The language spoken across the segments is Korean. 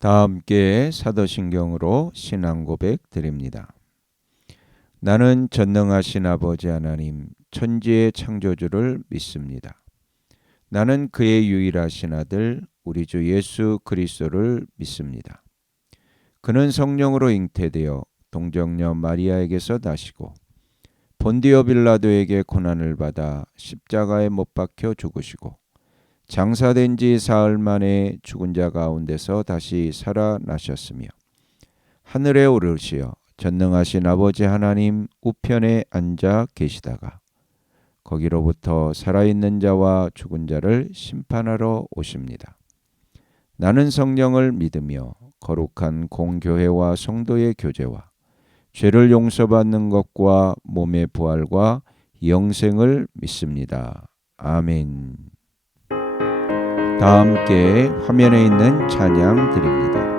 다 함께 사도신경으로 신앙 고백 드립니다. 나는 전능하신 아버지 하나님 천지의 창조주를 믿습니다. 나는 그의 유일하신 아들 우리 주 예수 그리스도를 믿습니다. 그는 성령으로 잉태되어 동정녀 마리아에게서 나시고 본디오 빌라도에게 고난을 받아 십자가에 못 박혀 죽으시고 장사된 지 사흘 만에 죽은 자 가운데서 다시 살아나셨으며 하늘에 오르시어 전능하신 아버지 하나님 우편에 앉아 계시다가 거기로부터 살아있는 자와 죽은 자를 심판하러 오십니다. 나는 성령을 믿으며 거룩한 공교회와 성도의 교제와 죄를 용서받는 것과 몸의 부활과 영생을 믿습니다. 아멘. 다 함께 화면에 있는 찬양 드립니다.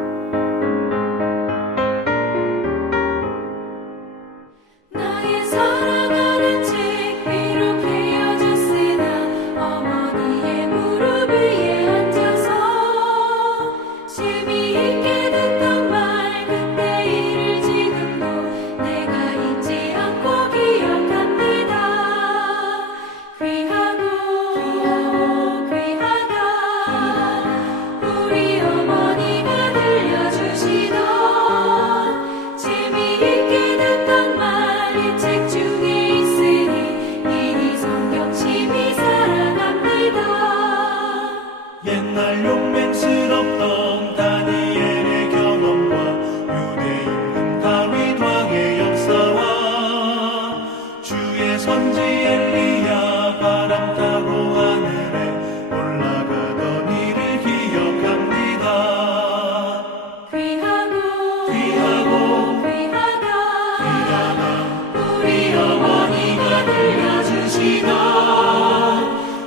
옛날 용맹스럽던 다니엘의 경험과 유대인 다윗 왕의 역사와 주의 선지 엘리야 바람 타고 하늘에 올라가던 일을 기억합니다. 귀하다 우리 어머니가 들려주시던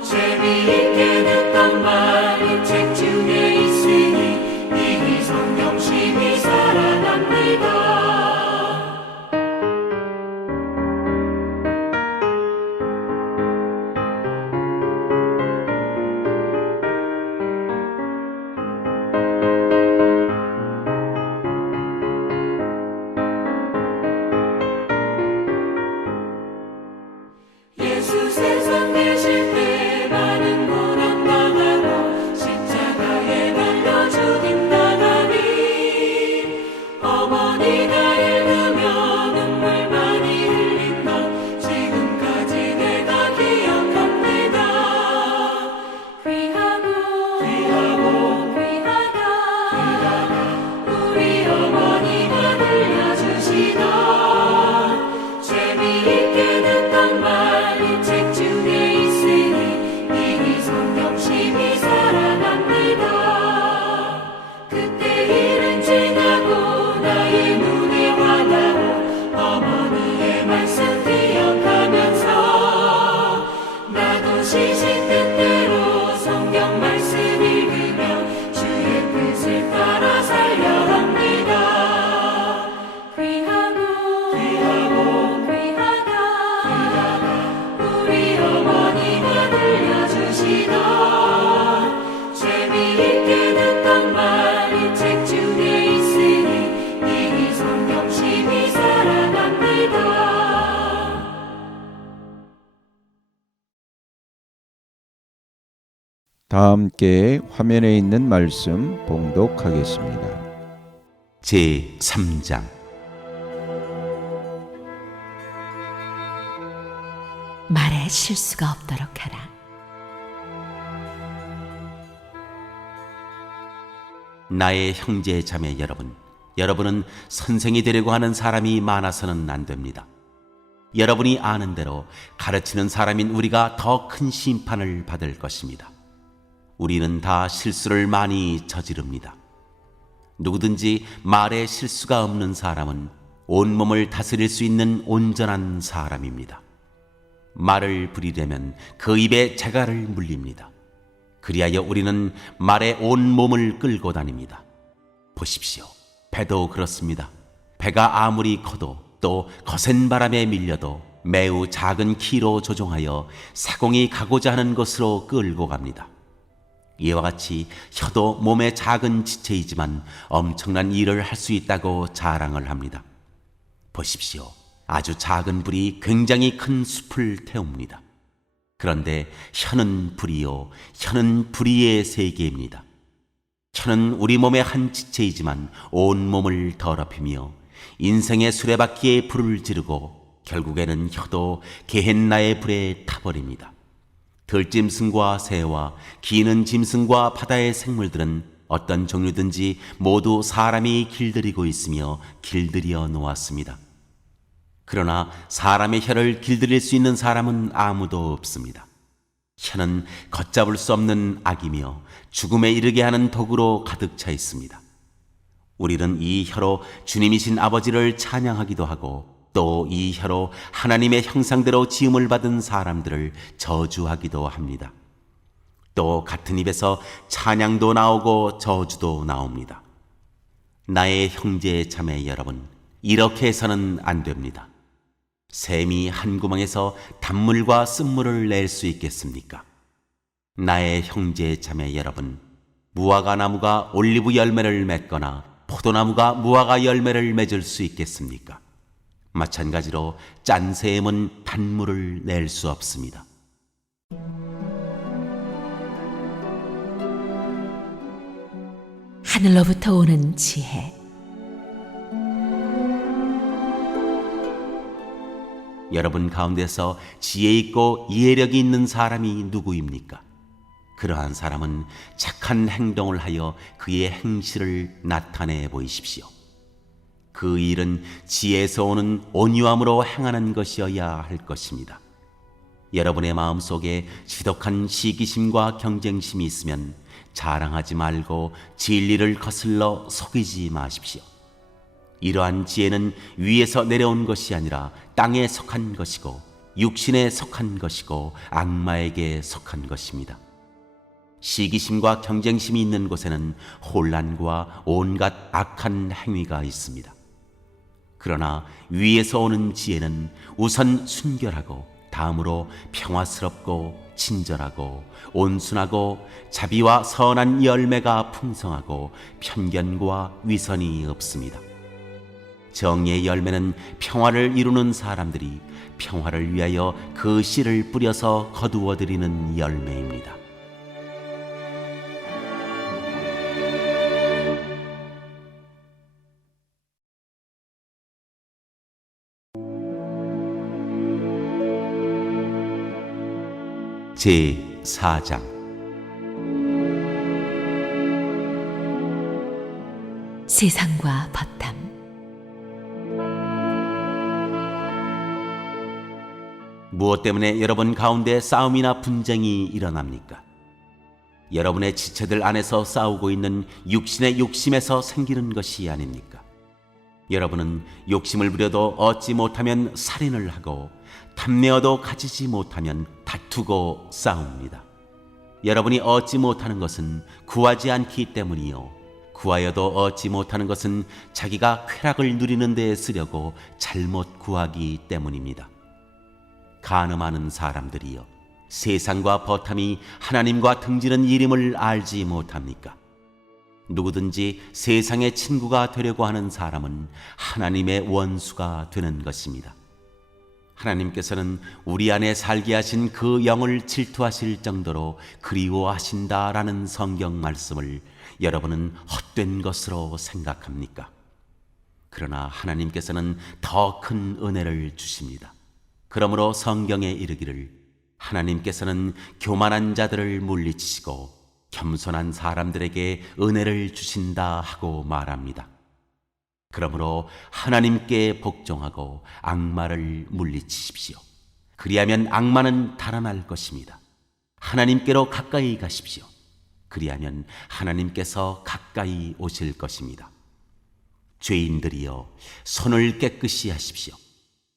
재미있게 듣던 말 책 중에 있으니 이 성경 심히 사랑합니다. 예수 세상 계실 때 많은 고난 당하고 십자가에 달려 죽인다더니 어머니가 읽으며 눈물 많이 흘린 것 지금까지 내가 기억합니다. 귀하다 우리 어머니가 들려주시던 재미있게 듣던 말 책 중에 있으니 이 성경 심히 사랑합니다. 그때 일은 지나고 나의 눈에 와닿고 어머니의 말씀 기억하면서 나도 시신 뜻대로 성경 말씀 읽으며 주의 뜻을 따라 살려 합니다. 우리 어머니가 들려주시던 재미있게 듣던 말 이 책 중에 있으니 이 성경 심히 사랑합니다. 다 함께 화면에 있는 말씀 봉독하겠습니다. 제3장 말에 실수가 없도록 하라. 나의 형제 자매 여러분은 선생이 되려고 하는 사람이 많아서는 안 됩니다. 여러분이 아는 대로 가르치는 사람인 우리가 더 큰 심판을 받을 것입니다. 우리는 다 실수를 많이 저지릅니다. 누구든지 말에 실수가 없는 사람은 온몸을 다스릴 수 있는 온전한 사람입니다. 말을 부리려면 그 입에 재갈을 물립니다. 그리하여 우리는 말에 온몸을 끌고 다닙니다. 보십시오. 배도 그렇습니다. 배가 아무리 커도 또 거센 바람에 밀려도 매우 작은 키로 조종하여 사공이 가고자 하는 곳으로 끌고 갑니다. 이와 같이 혀도 몸의 작은 지체이지만 엄청난 일을 할 수 있다고 자랑을 합니다. 보십시오. 아주 작은 불이 굉장히 큰 숲을 태웁니다. 그런데 혀는 불이요, 혀는 불의의 세계입니다. 혀는 우리 몸의 한 지체이지만 온 몸을 더럽히며 인생의 수레바퀴에 불을 지르고 결국에는 혀도 게헨나의 불에 타버립니다. 들짐승과 새와 기는 짐승과 바다의 생물들은 어떤 종류든지 모두 사람이 길들이고 있으며 길들여 놓았습니다. 그러나 사람의 혀를 길들일 수 있는 사람은 아무도 없습니다. 혀는 걷잡을 수 없는 악이며 죽음에 이르게 하는 독으로 가득 차 있습니다. 우리는 이 혀로 주님이신 아버지를 찬양하기도 하고 또 이 혀로 하나님의 형상대로 지음을 받은 사람들을 저주하기도 합니다. 또 같은 입에서 찬양도 나오고 저주도 나옵니다. 나의 형제 자매 여러분, 이렇게 해서는 안 됩니다. 샘이 한 구멍에서 단물과 쓴물을 낼 수 있겠습니까? 나의 형제 자매 여러분, 무화과 나무가 올리브 열매를 맺거나 포도나무가 무화과 열매를 맺을 수 있겠습니까? 마찬가지로 짠 샘은 단물을 낼 수 없습니다. 하늘로부터 오는 지혜. 여러분 가운데서 지혜 있고 이해력이 있는 사람이 누구입니까? 그러한 사람은 착한 행동을 하여 그의 행실을 나타내 보이십시오. 그 일은 지혜에서 오는 온유함으로 행하는 것이어야 할 것입니다. 여러분의 마음속에 지독한 시기심과 경쟁심이 있으면 자랑하지 말고 진리를 거슬러 속이지 마십시오. 이러한 지혜는 위에서 내려온 것이 아니라 땅에 속한 것이고 육신에 속한 것이고 악마에게 속한 것입니다. 시기심과 경쟁심이 있는 곳에는 혼란과 온갖 악한 행위가 있습니다. 그러나 위에서 오는 지혜는 우선 순결하고 다음으로 평화스럽고 친절하고 온순하고 자비와 선한 열매가 풍성하고 편견과 위선이 없습니다. 정의의 열매는 평화를 이루는 사람들이 평화를 위하여 그 씨를 뿌려서 거두어들이는 열매입니다. 제4장 세상과 바탐. 무엇 때문에 여러분 가운데 싸움이나 분쟁이 일어납니까? 여러분의 지체들 안에서 싸우고 있는 육신의 욕심에서 생기는 것이 아닙니까? 여러분은 욕심을 부려도 얻지 못하면 살인을 하고 탐내어도 가지지 못하면 다투고 싸웁니다. 여러분이 얻지 못하는 것은 구하지 않기 때문이요, 구하여도 얻지 못하는 것은 자기가 쾌락을 누리는 데 쓰려고 잘못 구하기 때문입니다. 간음하는 사람들이여, 세상과 버탐이 하나님과 등지는 일임을 알지 못합니까? 누구든지 세상의 친구가 되려고 하는 사람은 하나님의 원수가 되는 것입니다. 하나님께서는 우리 안에 살게 하신 그 영을 질투하실 정도로 그리워하신다라는 성경 말씀을 여러분은 헛된 것으로 생각합니까? 그러나 하나님께서는 더 큰 은혜를 주십니다. 그러므로 성경에 이르기를 하나님께서는 교만한 자들을 물리치시고 겸손한 사람들에게 은혜를 주신다 하고 말합니다. 그러므로 하나님께 복종하고 악마를 물리치십시오. 그리하면 악마는 달아날 것입니다. 하나님께로 가까이 가십시오. 그리하면 하나님께서 가까이 오실 것입니다. 죄인들이여, 손을 깨끗이 하십시오.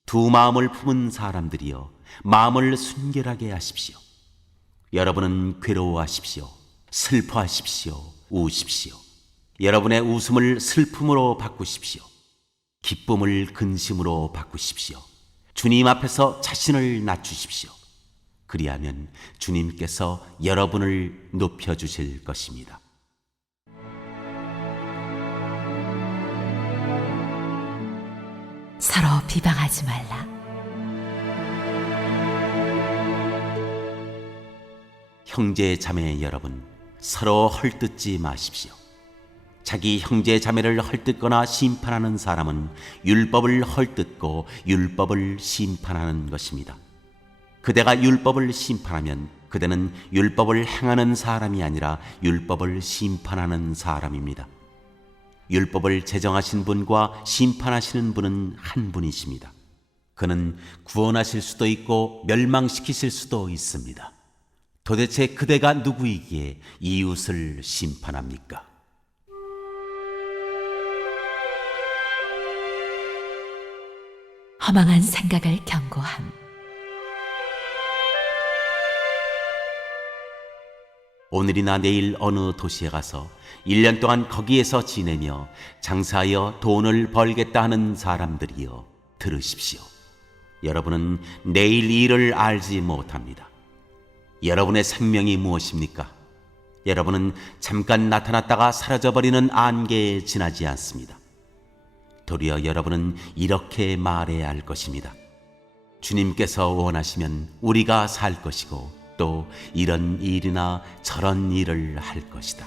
두 마음을 품은 사람들이여, 마음을 순결하게 하십시오. 여러분은 괴로워하십시오. 슬퍼하십시오. 우십시오. 여러분의 웃음을 슬픔으로 바꾸십시오. 기쁨을 근심으로 바꾸십시오. 주님 앞에서 자신을 낮추십시오. 그리하면 주님께서 여러분을 높여주실 것입니다. 서로 비방하지 말라. 형제 자매 여러분, 서로 헐뜯지 마십시오. 자기 형제 자매를 헐뜯거나 심판하는 사람은 율법을 헐뜯고 율법을 심판하는 것입니다. 그대가 율법을 심판하면 그대는 율법을 행하는 사람이 아니라 율법을 심판하는 사람입니다. 율법을 제정하신 분과 심판하시는 분은 한 분이십니다. 그는 구원하실 수도 있고 멸망시키실 수도 있습니다. 도대체 그대가 누구이기에 이웃을 심판합니까? 허망한 생각을 경고함. 오늘이나 내일 어느 도시에 가서 1년 동안 거기에서 지내며 장사하여 돈을 벌겠다 하는 사람들이여, 들으십시오. 여러분은 내일 일을 알지 못합니다. 여러분의 생명이 무엇입니까? 여러분은 잠깐 나타났다가 사라져버리는 안개에 지나지 않습니다. 도리어 여러분은 이렇게 말해야 할 것입니다. 주님께서 원하시면 우리가 살 것이고 또 이런 일이나 저런 일을 할 것이다.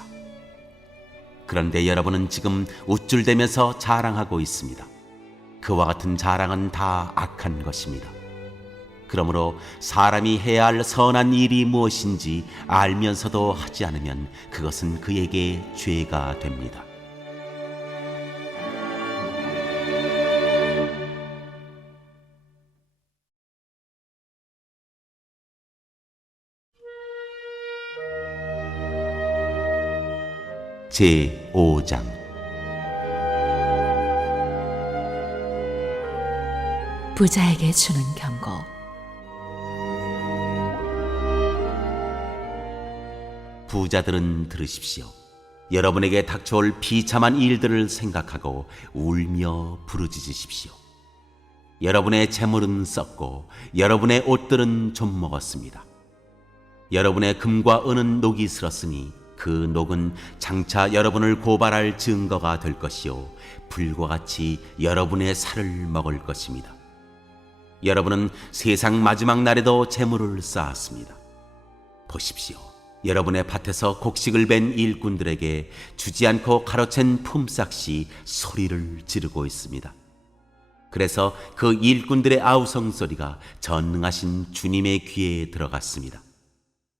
그런데 여러분은 지금 우쭐대면서 자랑하고 있습니다. 그와 같은 자랑은 다 악한 것입니다. 그러므로 사람이 해야 할 선한 일이 무엇인지 알면서도 하지 않으면 그것은 그에게 죄가 됩니다. 제5장 부자에게 주는 경고. 부자들은 들으십시오. 여러분에게 닥쳐올 비참한 일들을 생각하고 울며 부르짖으십시오. 여러분의 재물은 썩고 여러분의 옷들은 좀 먹었습니다. 여러분의 금과 은은 녹이 슬었으니 그 녹은 장차 여러분을 고발할 증거가 될 것이요 불과 같이 여러분의 살을 먹을 것입니다. 여러분은 세상 마지막 날에도 재물을 쌓았습니다. 보십시오. 여러분의 밭에서 곡식을 벤 일꾼들에게 주지 않고 가로챈 품삯이 소리를 지르고 있습니다. 그래서 그 일꾼들의 아우성 소리가 전능하신 주님의 귀에 들어갔습니다.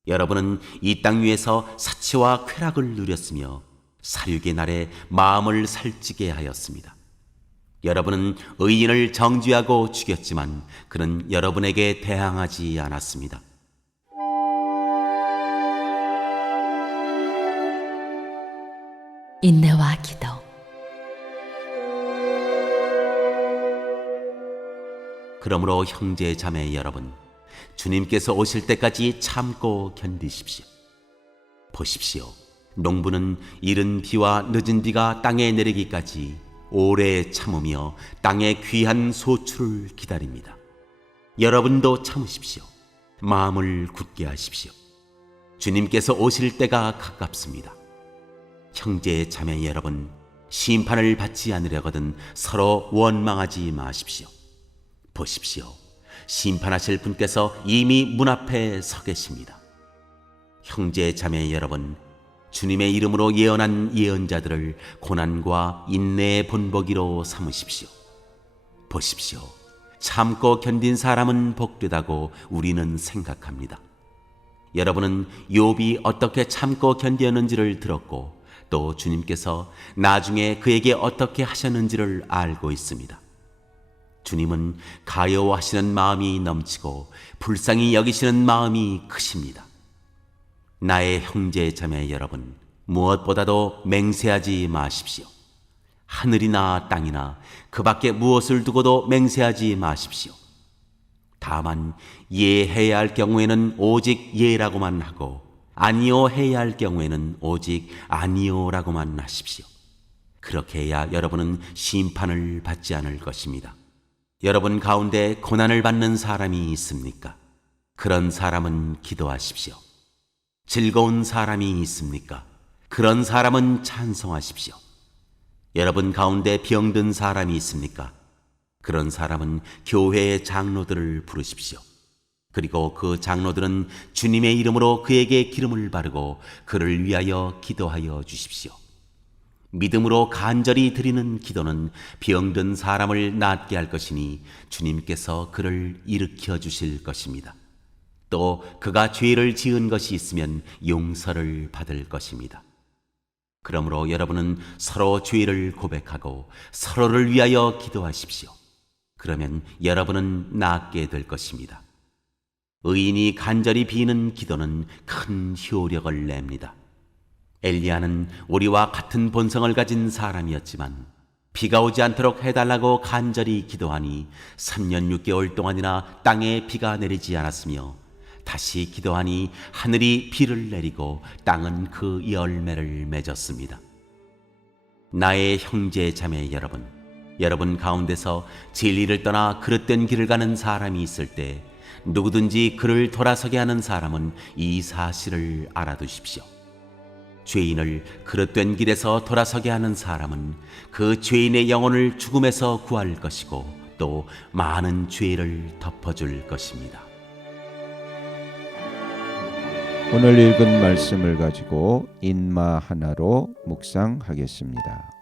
여러분은 이 땅 위에서 사치와 쾌락을 누렸으며 사륙의 날에 마음을 살찌게 하였습니다. 여러분은 의인을 정죄하고 죽였지만 그는 여러분에게 대항하지 않았습니다. 인내와 기도. 그러므로 형제 자매 여러분, 주님께서 오실 때까지 참고 견디십시오. 보십시오. 농부는 이른 비와 늦은 비가 땅에 내리기까지 오래 참으며 땅의 귀한 소출을 기다립니다. 여러분도 참으십시오. 마음을 굳게 하십시오. 주님께서 오실 때가 가깝습니다. 형제 자매 여러분, 심판을 받지 않으려거든 서로 원망하지 마십시오. 보십시오. 심판하실 분께서 이미 문 앞에 서 계십니다. 형제 자매 여러분, 주님의 이름으로 예언한 예언자들을 고난과 인내의 본보기로 삼으십시오. 보십시오. 참고 견딘 사람은 복되다고 우리는 생각합니다. 여러분은 욥이 어떻게 참고 견디었는지를 들었고 또 주님께서 나중에 그에게 어떻게 하셨는지를 알고 있습니다. 주님은 가여워하시는 마음이 넘치고 불쌍히 여기시는 마음이 크십니다. 나의 형제 자매 여러분, 무엇보다도 맹세하지 마십시오. 하늘이나 땅이나 그 밖에 무엇을 두고도 맹세하지 마십시오. 다만 예해야 할 경우에는 오직 예라고만 하고 아니요 해야 할 경우에는 오직 아니요라고만 하십시오. 그렇게 해야 여러분은 심판을 받지 않을 것입니다. 여러분 가운데 고난을 받는 사람이 있습니까? 그런 사람은 기도하십시오. 즐거운 사람이 있습니까? 그런 사람은 찬송하십시오. 여러분 가운데 병든 사람이 있습니까? 그런 사람은 교회의 장로들을 부르십시오. 그리고 그 장로들은 주님의 이름으로 그에게 기름을 바르고 그를 위하여 기도하여 주십시오. 믿음으로 간절히 드리는 기도는 병든 사람을 낫게 할 것이니 주님께서 그를 일으켜 주실 것입니다. 또 그가 죄를 지은 것이 있으면 용서를 받을 것입니다. 그러므로 여러분은 서로 죄를 고백하고 서로를 위하여 기도하십시오. 그러면 여러분은 낫게 될 것입니다. 의인이 간절히 비는 기도는 큰 효력을 냅니다. 엘리야는 우리와 같은 본성을 가진 사람이었지만 비가 오지 않도록 해달라고 간절히 기도하니 3년 6개월 동안이나 땅에 비가 내리지 않았으며 다시 기도하니 하늘이 비를 내리고 땅은 그 열매를 맺었습니다. 나의 형제 자매 여러분, 여러분 가운데서 진리를 떠나 그릇된 길을 가는 사람이 있을 때 누구든지 그를 돌아서게 하는 사람은 이 사실을 알아두십시오. 죄인을 그릇된 길에서 돌아서게 하는 사람은 그 죄인의 영혼을 죽음에서 구할 것이고 또 많은 죄를 덮어줄 것입니다. 오늘 읽은 말씀을 가지고 인마 하나로 묵상하겠습니다.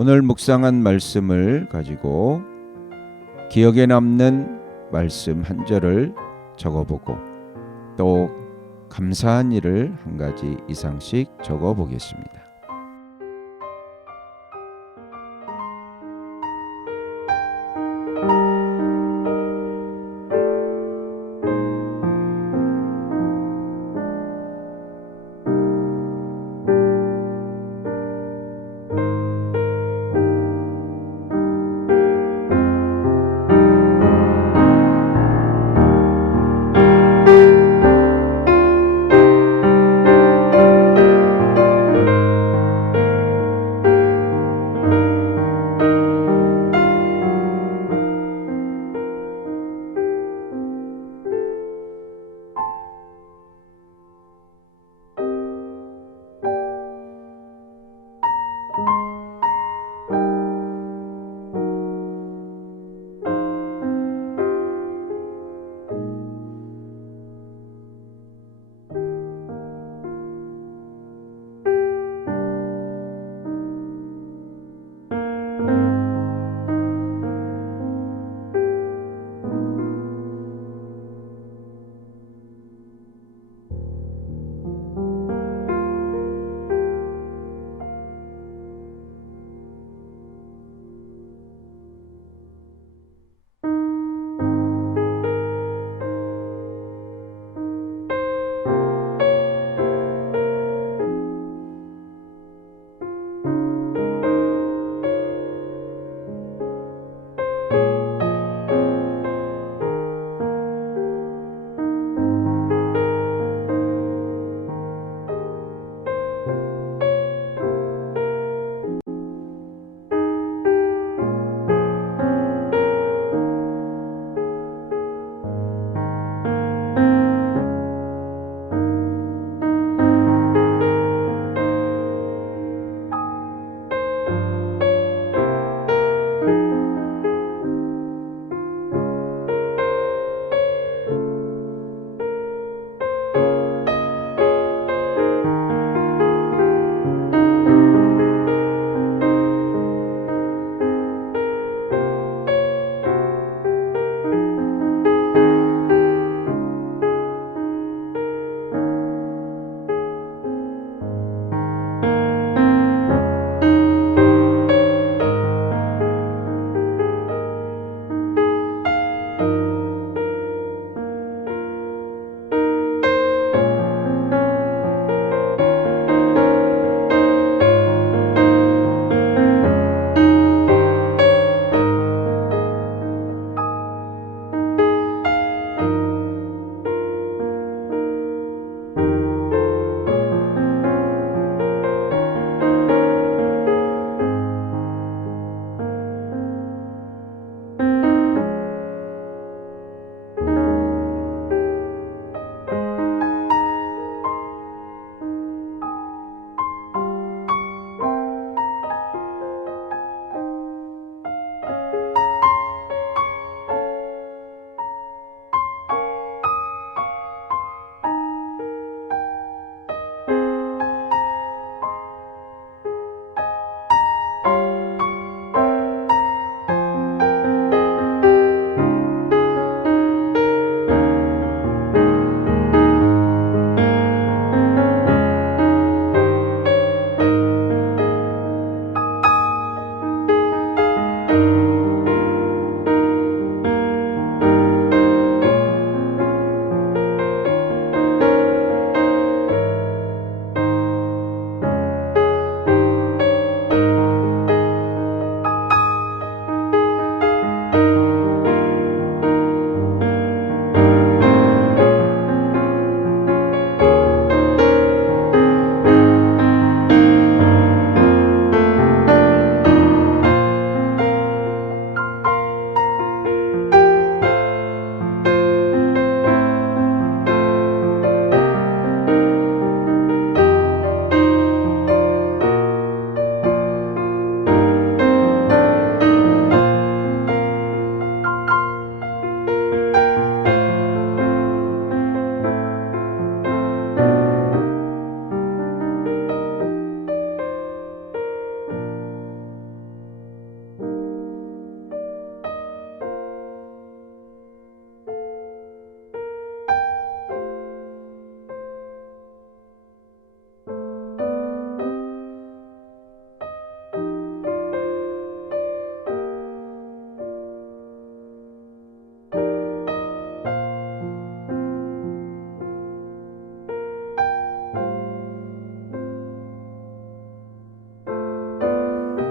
오늘 묵상한 말씀을 가지고 기억에 남는 말씀 한 절을 적어보고 또 감사한 일을 한 가지 이상씩 적어보겠습니다.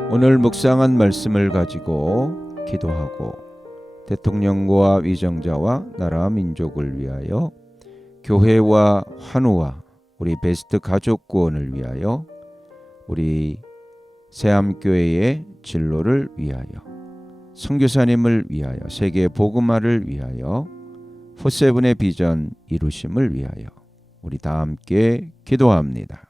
오늘 묵상한 말씀을 가지고 기도하고 대통령과 위정자와 나라 민족을 위하여 교회와 환우와 우리 베스트 가족 구원을 위하여 우리 새암교회의 진로를 위하여 선교사님을 위하여 세계 복음화를 위하여 포세븐의 비전 이루심을 위하여 우리 다 함께 기도합니다.